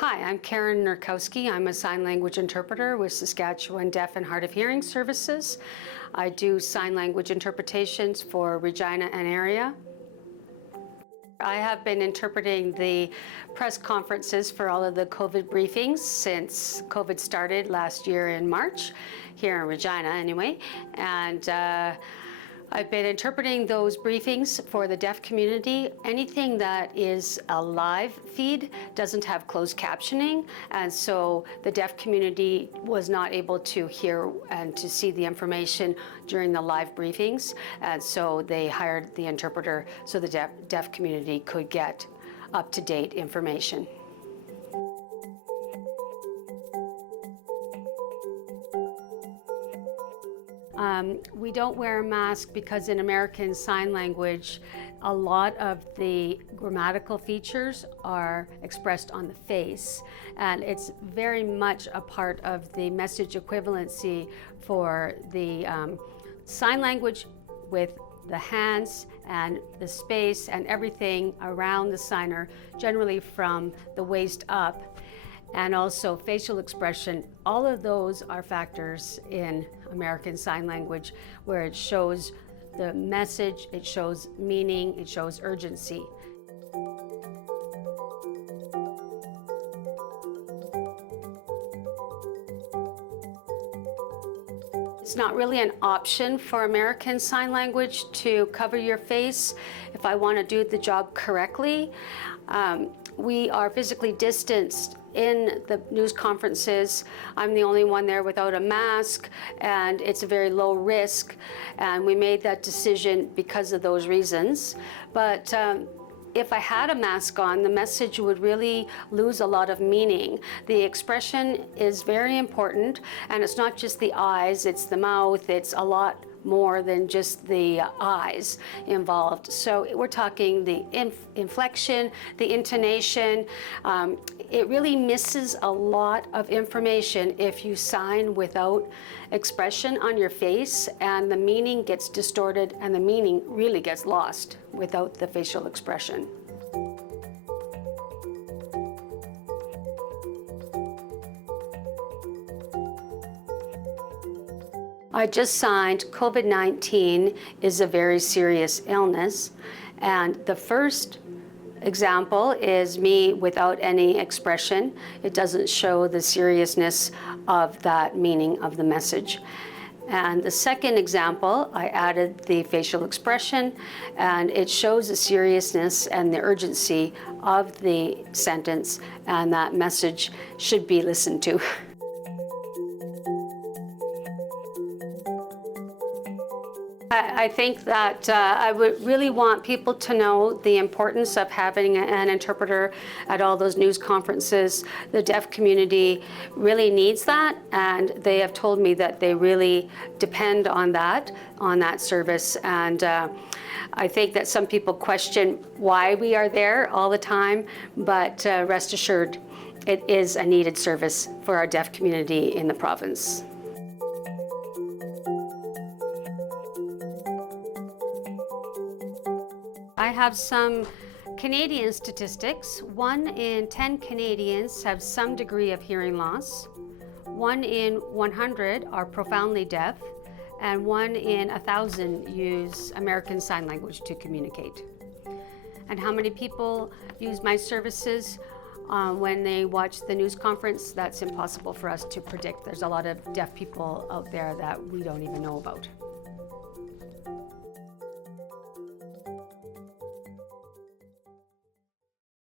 Hi, I'm Karen Nurkowski. I'm a sign language interpreter with Saskatchewan Deaf and Hard of Hearing Services. I do sign language interpretations for Regina and area. I have been interpreting the press conferences for all of the COVID briefings since COVID started last year in March, here in Regina anyway. And I've been interpreting those briefings for the deaf community. Anything that is a live feed doesn't have closed captioning, and so the deaf community was not able to hear and to see the information during the live briefings, and so they hired the interpreter so the deaf community could get up-to-date information. We don't wear a mask because in American Sign Language, a lot of the grammatical features are expressed on the face, and it's very much a part of the message equivalency for the sign language with the hands and the space and everything around the signer, generally from the waist up, and also facial expression. All of those are factors in American Sign Language where it shows the message, it shows meaning, it shows urgency. It's not really an option for American Sign Language to cover your face if I want to do the job correctly. We are physically distanced in the news conferences. I'm the only one there without a mask, and it's a very low risk, and we made that decision because of those reasons. But if I had a mask on, the message would really lose a lot of meaning. The expression is very important, and it's not just the eyes, it's the mouth, it's a lot more than just the eyes involved. So we're talking the inflection, the intonation. It really misses a lot of information if you sign without expression on your face, and the meaning gets distorted and the meaning really gets lost without the facial expression. I just signed COVID-19 is a very serious illness, and the first example is me without any expression. It doesn't show the seriousness of that meaning of the message. And the second example, I added the facial expression, and it shows the seriousness and the urgency of the sentence, and that message should be listened to. I think that I would really want people to know the importance of having an interpreter at all those news conferences. The deaf community really needs that, and they have told me that they really depend on that service. And I think that some people question why we are there all the time, but rest assured, it is a needed service for our deaf community in the province. I have some Canadian statistics. 1 in 10 Canadians have some degree of hearing loss. 1 in 100 are profoundly deaf, and 1 in 1,000 use American Sign Language to communicate. And how many people use my services when they watch the news conference? That's impossible for us to predict. There's a lot of deaf people out there that we don't even know about.